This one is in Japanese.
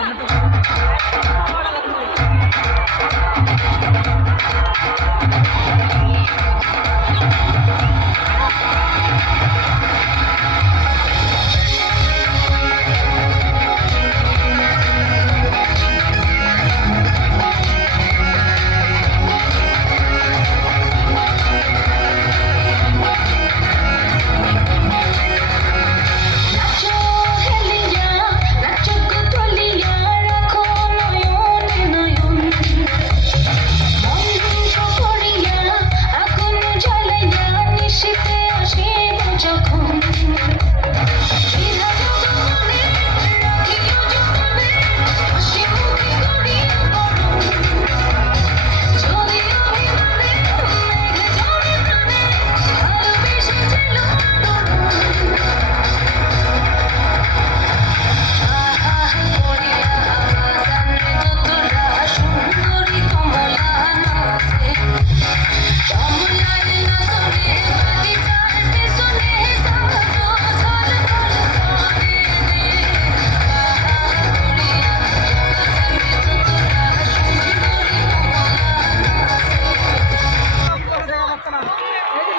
Thank you.